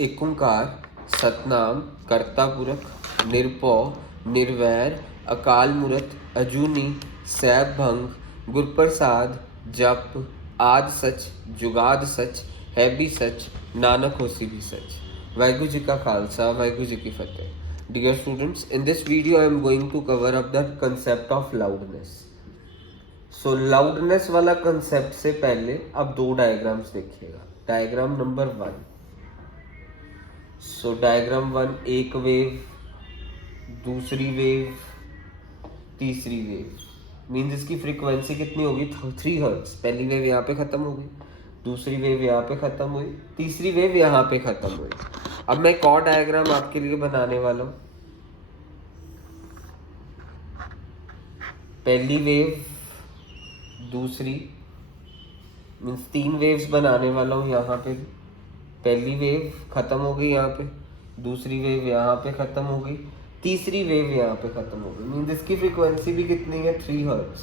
एक ओंकार सतनाम करता पुरख निरभौ निर्वैर अकाल मूरत अजूनी सैभ भंग गुरप्रसाद जप आद सच जुगाद सच है भी सच नानक होसी भी सच। वाहिगुरु जी का खालसा वाहिगुरु जी की फतेह। Dear students, in this video I am going to cover up the concept of loudness. So loudness वाला कंसेप्ट से पहले आप दो डायग्राम्स देखिएगा। Diagram number 1। सो डायग्राम 1, एक वेव, दूसरी वेव, तीसरी वेव। मीन्स इसकी फ्रीक्वेंसी कितनी होगी? 3 हर्ट्ज। पहली वेव यहाँ पे खत्म हो गई, दूसरी वेव यहाँ पे खत्म हुई, तीसरी वेव यहाँ पे खत्म हुई। अब मैं एक और डायग्राम आपके लिए बनाने वाला हूँ। पहली वेव, दूसरी, मीन्स 3 वेव्स बनाने वाला हूँ यहाँ पे। पहली वेव खत्म हो गई यहाँ पे, दूसरी वेव यहाँ पे खत्म हो गई, तीसरी वेव यहाँ पे खत्म हो गई। मीन्स इसकी फ्रीक्वेंसी भी कितनी है? 3 हर्ट्ज।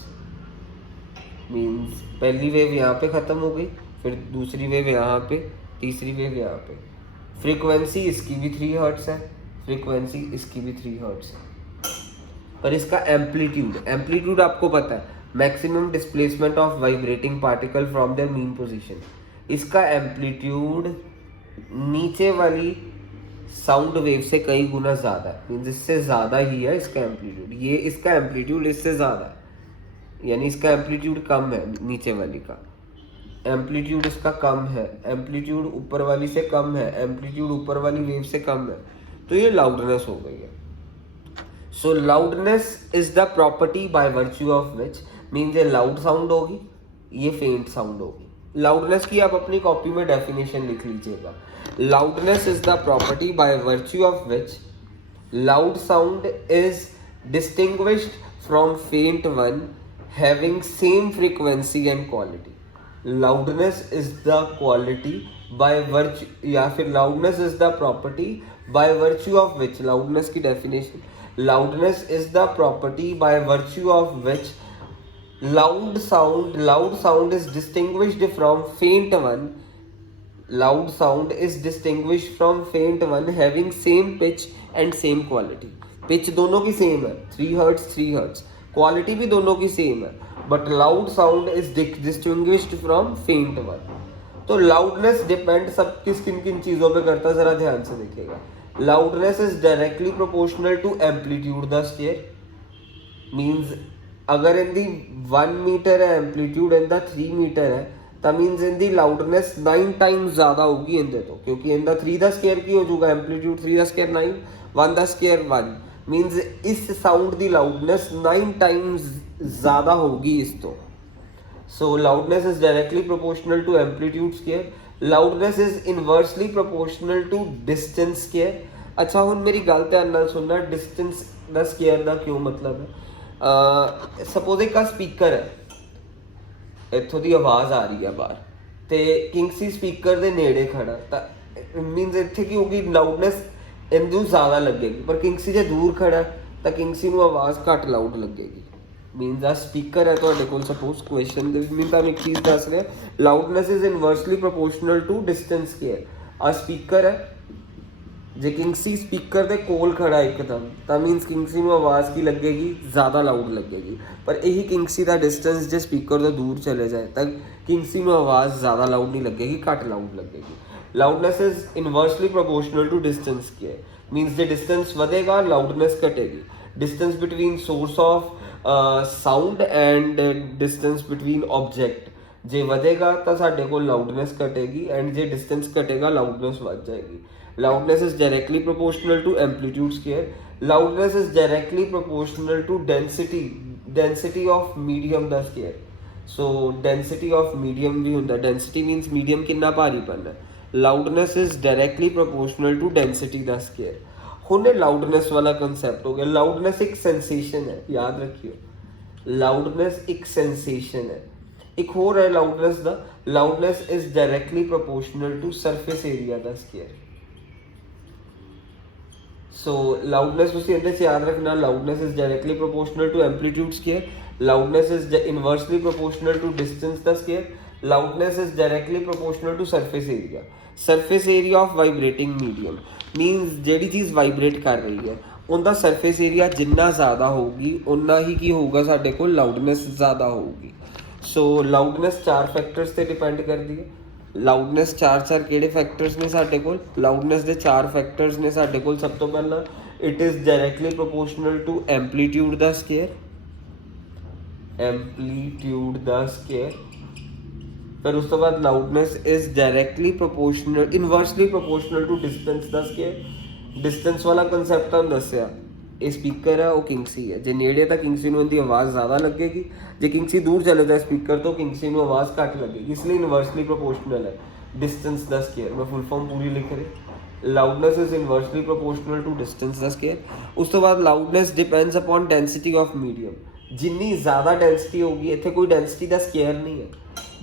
मीन्स पहली वेव यहाँ पे खत्म हो गई, फिर दूसरी वेव यहाँ पे, तीसरी वेव यहाँ पे। फ्रीक्वेंसी इसकी भी 3 हर्ट्ज है, फ्रीक्वेंसी इसकी भी 3 हर्ट्ज है। पर इसका एम्पलीट्यूड आपको पता है, maximum displacement of vibrating particle from there mean position. इसका एम्पलीट्यूड नीचे वाली साउंड वेव से कई गुना ज्यादा है। मीन्स इससे ज्यादा ही है इसका एम्पलीट्यूड। ये इसका एम्पलीट्यूड इससे ज्यादा है, यानी इसका एम्पलीट्यूड कम है नीचे वाली का। एम्पलीट्यूड इसका कम है, एम्पलीट्यूड ऊपर वाली से कम है, एम्पलीट्यूड ऊपर वाली वेव से कम है। तो ये लाउडनेस हो गई है। So loudness is the property by virtue of which, means ये लाउड साउंड होगी, ये फेंट साउंड होगी। लाउडनेस की आप अपनी कॉपी में डेफिनेशन लिख लीजिएगा। Loudness is the property by virtue of which loud sound is distinguished from faint one having same frequency and quality. Loudness is the quality by virtue, या फिर loudness is the property by virtue of which, loudness की definition, loudness is the property by virtue of which loud sound is distinguished from faint one. Loud sound is distinguished from faint one having same pitch and same quality. Pitch दोनों की same है, 3 hertz 3 hertz, quality भी दोनों की same है, but loud sound is distinguished from faint one. तो loudness depend सब किन किन चीजों पे करता है, जरा ध्यान से देखिएगा। Loudness is directly proportional to amplitude the square. Means अगर in the 1 meter है amplitude and the 3 meter है, that means in the loudness 9 times ज़्यादा होगी इन दे, तो क्योंकि in the 3 the square की हो जाएगा amplitude 3 the square 9, 1 the square 1, means इस sound की loudness 9 times ज़्यादा होगी इस तो। So loudness is directly proportional to amplitude square. Loudness is inversely proportional to distance square. अच्छा ਹੁਣ ਮੇਰੀ ਗੱਲ ਧਿਆਨ ਨਾਲ ਸੁਣਨਾ। डिस्टेंस ਦਾ ਸਕੁਅਰ ਦਾ ਕਿਉਂ ਮਤਲਬ ਹੈ? ਸਪੋਜ਼ ਇੱਕ ਸਪੀਕਰ ਹੈ, ਇੱਥੋਂ ਦੀ ਆਵਾਜ਼ ਆ ਰਹੀ ਹੈ ਬਾਹਰ, ਤੇ ਕਿੰਗਸੀ ਸਪੀਕਰ ਦੇ ਨੇੜੇ ਖੜਾ, ਤਾਂ ਮੀਨਸ ਇੱਥੇ ਕੀ ਹੋਊਗੀ? ਲਾਊਡਨੈਸ ਇਹਨੂੰ ਜ਼ਿਆਦਾ ਲੱਗੇਗੀ, ਪਰ ਕਿੰਗਸੀ ਜੇ ਦੂਰ ਖੜਾ ਤਾਂ ਕਿੰਗਸੀ ਨੂੰ ਆਵਾਜ਼ ਘੱਟ ਲਾਊਡ ਲੱਗੇਗੀ। मीन्स आ स्पीकर है ਤੁਹਾਡੇ ਕੋਲ, सपोज क्वेश्चन ਦੇ ਵਿੱਚ ਤੁਹਾਨੂੰ ਇੱਕ ਚੀਜ਼ ਦੱਸ ਰਿਹਾ, loudness is inversely proportional to distance square. ਆ ਸਪੀਕਰ ਹੈ, ਜੇ ਕਿੰਗਸੀ ਸਪੀਕਰ ਦੇ ਕੋਲ ਖੜਾ ਇੱਕਦਮ, ਤਾਂ ਮੀਨਸ ਕਿੰਗਸੀ ਨੂੰ ਆਵਾਜ਼ ਕੀ ਲੱਗੇਗੀ? ਜ਼ਿਆਦਾ ਲਾਊਡ ਲੱਗੇਗੀ। ਪਰ ਇਹੀ ਕਿੰਗਸੀ ਦਾ ਡਿਸਟੈਂਸ ਜੇ ਸਪੀਕਰ ਤੋਂ ਦੂਰ ਚਲੇ ਜਾਏ ਤਾਂ ਕਿੰਗਸੀ ਨੂੰ ਆਵਾਜ਼ ਜ਼ਿਆਦਾ ਲਾਊਡ ਨਹੀਂ ਲੱਗੇਗੀ, ਘੱਟ ਲਾਊਡ ਲੱਗੇਗੀ। Loudness is inversely proportional to distance square. Means ਜੇ ਡਿਸਟੈਂਸ ਵਧੇਗਾ ਲਾਊਡਨੈਸ ਘਟੇਗੀ। Distance between source of sound and distance between object जे ਵਧੇਗਾ ਤਾਂ ਸਾਡੇ ਕੋਲ ਲਾਊਡਨੈਸ ਘਟੇਗੀ, ਐਂਡ ਜੇ ਡਿਸਟੈਂਸ ਘਟੇਗਾ ਲਾਊਡਨੈਸ ਵੱਧ ਜਾਏਗੀ। Loudness is directly proportional to amplitude square. Loudness is directly proportional to density of medium ਦਾ square. So density of medium ਵੀ ਹੁੰਦਾ, ਡੈਂਸਿਟੀ ਮੀਨਸ ਮੀਡੀਅਮ ਕਿੰਨਾ ਭਾਰੀਪਨ ਹੈ। Loudness is directly proportional to density ਦਾ square. होने लाउडनेस वाला concept हो गया। लाउडनेस एक सेंसेशन है, याद रखियो, लाउडनेस एक सेंसेशन है। एक और है लाउडनेस दा, loudness is directly proportional to surface area दा स्क्वायर। सो लाउडनेस उसी अंदर से याद रखना, loudness is directly proportional to amplitude square, loudness is inversely proportional to distance the square, loudness is directly proportional to surface area. Surface area of vibrating medium means ਜਿਹੜੀ ਚੀਜ਼ vibrate ਕਰ ਰਹੀ ਹੈ ਉਹਦਾ ਸਰਫੇਸ ਏਰੀਆ ਜਿੰਨਾ ਜ਼ਿਆਦਾ ਹੋਊਗੀ ਉਨਾ ਹੀ ਕੀ ਹੋਊਗਾ ਸਾਡੇ ਕੋਲ ਲਾਊਡਨੈਸ ਜ਼ਿਆਦਾ ਹੋਊਗੀ। ਸੋ ਲਾਊਡਨੈਸ 4 ਫੈਕਟਰਸ ਤੇ ਡਿਪੈਂਡ ਕਰਦੀ ਹੈ। ਲਾਊਡਨੈਸ 4 ਕਿਹੜੇ ਫੈਕਟਰਸ ਨੇ ਸਾਡੇ ਕੋਲ? ਲਾਊਡਨੈਸ ਦੇ 4 ਫੈਕਟਰਸ ਨੇ ਸਾਡੇ ਕੋਲ। ਸਭ ਤੋਂ ਪਹਿਲਾਂ it is directly proportional to amplitude ਦਾ ਸਕੇਅਰ, ਐਂਪਲੀਟਿਊਡ ਦਾ ਸਕੇਅਰ। ਫਿਰ ਉਸ ਤੋਂ ਬਾਅਦ loudness is directly proportional inversely proportional to distance ਦਾ ਸਕੇਅਰ। ਡਿਸਟੈਂਸ ਵਾਲਾ ਕਨਸੈਪਟ ਤੁਹਾਨੂੰ ਦੱਸਿਆ, ਇਹ ਸਪੀਕਰ ਹੈ ਉਹ ਕਿੰਗਸੀ ਹੈ, ਜੇ ਨੇੜੇ ਤਾਂ ਕਿੰਗਸੀ ਨੂੰ ਇਹਦੀ ਆਵਾਜ਼ ਜ਼ਿਆਦਾ ਲੱਗੇਗੀ, ਜੇ ਕਿੰਗਸੀ ਦੂਰ ਚਲੇ ਜਾਏ ਸਪੀਕਰ ਤੋਂ ਕਿੰਗਸੀ ਨੂੰ ਆਵਾਜ਼ ਘੱਟ ਲੱਗੇਗੀ, ਇਸ ਲਈ ਇਨਵਰਸਲੀ ਪ੍ਰੋਪੋਰਸ਼ਨਲ ਹੈ ਡਿਸਟੈਂਸ ਦਾ ਸਕੇਅਰ। ਮੈਂ ਫੁੱਲ ਫਾਰਮ ਪੂਰੀ ਲਿਖ ਰਹੀ, loudness is inversely proportional to distance ਦਾ ਸਕੇਅਰ। ਉਸ ਤੋਂ ਬਾਅਦ loudness depends upon density of medium. ਜਿੰਨੀ ਜ਼ਿਆਦਾ ਡੈਂਸਿਟੀ ਹੋਊਗੀ, ਇੱਥੇ ਕੋਈ ਡੈਂਸਿਟੀ ਦਾ ਸਕੇਅਰ ਨਹੀਂ ਹੈ,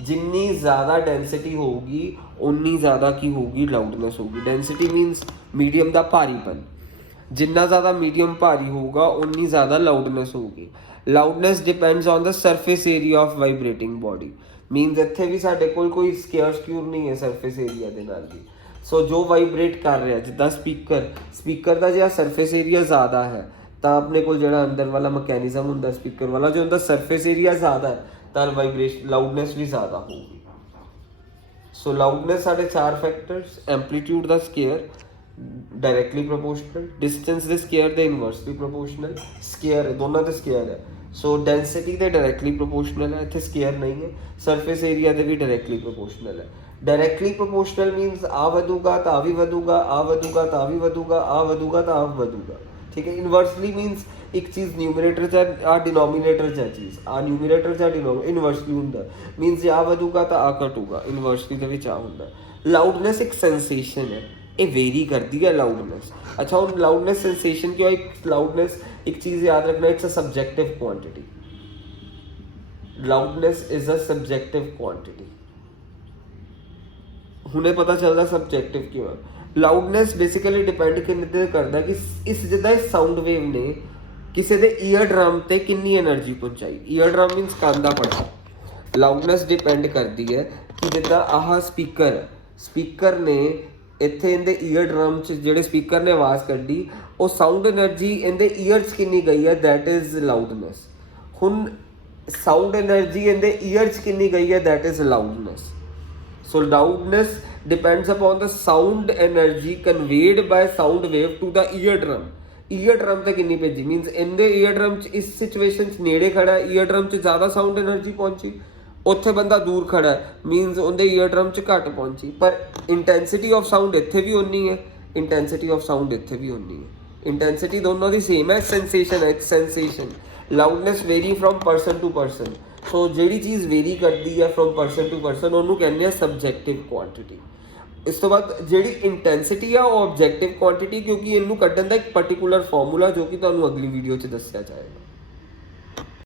ਜਿੰਨੀ ਜ਼ਿਆਦਾ ਡੈਂਸਿਟੀ ਹੋਊਗੀ ਉਨੀ ਜ਼ਿਆਦਾ ਕੀ ਹੋਊਗੀ? ਲਾਊਡਨੈਸ ਹੋਊਗੀ। ਡੈਂਸਿਟੀ ਮੀਨਸ ਮੀਡੀਅਮ ਦਾ ਭਾਰੀਪਨ, ਜਿੰਨਾ ਜ਼ਿਆਦਾ ਮੀਡੀਅਮ ਭਾਰੀ ਹੋਊਗਾ ਉਨੀ ਜ਼ਿਆਦਾ ਲਾਊਡਨੈਸ ਹੋਊਗੀ। Loudness depends on the surface area of vibrating body means ਇੱਥੇ ਵੀ ਸਾਡੇ ਕੋਲ ਕੋਈ ਸਕੇਅਰ ਸਕਿਊਰ ਨਹੀਂ ਹੈ ਸਰਫੇਸ ਏਰੀਆ ਦੇ ਨਾਲ ਵੀ। ਸੋ ਜੋ ਵਾਈਬ੍ਰੇਟ ਕਰ ਰਿਹਾ, ਜਿੱਦਾਂ ਸਪੀਕਰ ਦਾ ਜਿਹੜਾ ਸਰਫੇਸ ਏਰੀਆ ਜ਼ਿਆਦਾ ਹੈ ਤਾਂ ਆਪਣੇ ਕੋਲ ਜਿਹੜਾ ਅੰਦਰ ਵਾਲਾ ਮਕੈਨਿਜ਼ਮ ਹੁੰਦਾ ਸਪੀਕਰ ਵਾਲਾ, ਜੋ ਉਹਦਾ ਸਰਫੇਸ ਏਰੀਆ ਜ਼ਿਆਦਾ ਹੈ ਤਾਂ ਵਾਈਬ੍ਰੇਸ਼ਨ ਲਾਊਡਨੈਸ ਵੀ ਜ਼ਿਆਦਾ ਹੋਊਗੀ। ਸੋ ਲਾਊਡਨੈਸ ਸਾਡੇ 4 ਫੈਕਟਰਸ, ਐਂਪਲੀਟਿਊਡ ਦਾ ਸਕੇਅਰ ਡਾਇਰੈਕਟਲੀ ਪ੍ਰੋਪੋਰਸ਼ਨਲ, ਡਿਸਟੈਂਸ ਦੇ ਸਕੇਅਰ ਦੇ ਇਨਵਰਸਲੀ ਪ੍ਰੋਪੋਰਸ਼ਨਲ, ਸਕੇਅਰ ਹੈ ਦੋਨਾਂ ਦੇ ਸਕੇਅਰ ਹੈ। ਸੋ ਡੈਂਸਿਟੀ ਦੇ ਡਾਇਰੈਕਟਲੀ ਪ੍ਰੋਪੋਰਸ਼ਨਲ ਹੈ, ਇੱਥੇ ਸਕੇਅਰ ਨਹੀਂ ਹੈ। ਸਰਫੇਸ ਏਰੀਆ ਦੇ ਵੀ ਡਾਇਰੈਕਟਲੀ ਪ੍ਰੋਪੋਰਸ਼ਨਲ ਹੈ। ਡਾਇਰੈਕਟਲੀ ਪ੍ਰੋਪੋਰਸ਼ਨਲ ਮੀਨਸ ਆ ਵਧੂਗਾ ਤਾਂ ਆ ਵੀ ਵਧੂਗਾ, ਆ ਵਧੂਗਾ ਤਾਂ ਆ ਵੀ ਵਧੂਗਾ, ਆ ਵਧੂਗਾ ਤਾਂ ਆ ਵਧੂਗਾ, ਠੀਕ ਹੈ। ਇਨਵਰਸਲੀ ਮੀਨਸ ਇੱਕ ਚੀਜ਼ ਨਿਊਮਰੇਟਰ 'ਚ ਆ ਡਿਨੋਮੀਨੇਟਰ 'ਚ ਚੀਜ਼ ਆ ਨਿਊਮਰੇਟਰ 'ਚ ਇਨਵਰਸਲੀ ਹੁੰਦਾ ਮੀਨਸ ਜੇ ਆ ਵਧੂਗਾ ਤਾਂ ਆ ਘਟੂਗਾ, ਇਨਵਰਸਲੀ ਦੇ ਵਿੱਚ ਆ ਹੁੰਦਾ। ਲਾਊਡਨੈਸ ਇੱਕ ਸੈਂਸੇਸ਼ਨ ਹੈ, ਇਹ ਵੇਰੀ ਕਰਦੀ ਹੈ ਲਾਊਡਨੈਸ। ਅੱਛਾ ਹੁਣ ਲਾਊਡਨੈਸ ਸੈਂਸੇਸ਼ਨ ਕਿਉਂ? ਇੱਕ ਲਾਊਡਨੈਸ ਇੱਕ ਚੀਜ਼ ਯਾਦ ਰੱਖਣਾ, it's a subjective quantity. Loudness is a subjective quantity. ਹੁਣੇ ਪਤਾ ਚੱਲਦਾ ਸਬਜੈਕਟਿਵ ਕਿਉਂ ਹੈ। ਲਾਊਡਨੈਸ ਬੇਸਿਕਲੀ ਡਿਪੈਂਡ ਕਿੰਨੇ ਕਰਦਾ ਕਿ ਇਸ ਜਿੱਦਾਂ ਇਸ ਸਾਊਂਡ ਵੇਵ ਨੇ ਕਿਸੇ ਦੇ ਈਅਰ ਡਰਮ ਤੇ ਕਿੰਨੀ એનર્ਜੀ ਪਹੁੰਚਾਈ। ਈਅਰ ਡਰਮ ਮੀਨਸ ਕੰਨ ਦਾ ਪੜਾ। ਲਾਊਡਨੈਸ ਡਿਪੈਂਡ ਕਰਦੀ ਹੈ ਕਿ ਜਿੱਦਾਂ ਆਹ ਸਪੀਕਰ ਨੇ ਇੱਥੇ ਇਹਦੇ ਈਅਰ ਡਰਮ 'ਚ ਜਿਹੜੇ ਸਪੀਕਰ ਨੇ ਆਵਾਜ਼ ਕੱਢੀ, ਉਹ ਸਾਊਂਡ એનર્ਜੀ ਇਹਦੇ ਈਅਰ 'ਚ ਕਿੰਨੀ ਗਈ ਹੈ, ਦੈਟ ਇਜ਼ ਲਾਊਡਨੈਸ। ਹੁਣ ਸਾਊਂਡ એનર્ਜੀ ਇਹਦੇ ਈਅਰ 'ਚ ਕਿੰਨੀ ਗਈ ਹੈ, that is loudness. So loudness depends upon the sound energy conveyed by sound wave to the eardrum. eardrum ਤੇ ਕਿੰਨੀ ਭੇਜੀ ਮੀਨਸ ਇਹਦੇ eardrum 'ਚ ਇਸ ਸਿਚੁਏਸ਼ਨ 'ਚ ਨੇੜੇ ਖੜਾ ਹੈ, eardrum 'ਚ ਜ਼ਿਆਦਾ ਸਾਊਂਡ એનર્ਜੀ ਪਹੁੰਚੀ, ਉੱਥੇ ਬੰਦਾ ਦੂਰ ਖੜਾ ਹੈ ਮੀਨਸ ਉਹਦੇ eardrum 'ਚ ਘੱਟ ਪਹੁੰਚੀ। ਪਰ ਇੰਟੈਂਸਿਟੀ ਆਫ ਸਾਊਂਡ ਇੱਥੇ ਵੀ ਉਨੀ ਹੈ, ਇੰਟੈਂਸਿਟੀ ਆਫ ਸਾਊਂਡ ਇੱਥੇ ਵੀ ਉਨੀ ਹੈ। ਇੰਟੈਂਸਿਟੀ ਦੋਨੋਂ ਦੀ ਸੇਮ ਹੈ, ਸੈਂਸੇਸ਼ਨ ਹੈ, sensation. Loudness vary from person to person. So ਜਿਹੜੀ ਚੀਜ਼ ਵੇਰੀ ਕਰਦੀ ਹੈ ਫਰੋਮ ਪਰਸਨ ਟੂ ਪਰਸਨ ਉਹਨੂੰ ਕਹਿੰਦੇ ਆ ਸਬਜੈਕਟਿਵ ਕੁਆਂਟਿਟੀ। ਇਸ ਤੋਂ ਬਾਅਦ ਜਿਹੜੀ ਇੰਟੈਂਸਿਟੀ ਆ ਉਹ ਆਬਜੈਕਟਿਵ ਕੁਆਂਟਿਟੀ, ਕਿਉਂਕਿ ਇਹਨੂੰ ਕੱਢਣ ਦਾ ਇੱਕ ਪਾਰਟਿਕੂਲਰ ਫਾਰਮੂਲਾ ਜੋ ਕਿ ਤੁਹਾਨੂੰ ਅਗਲੀ ਵੀਡੀਓ 'ਚ ਦੱਸਿਆ ਜਾਏਗਾ।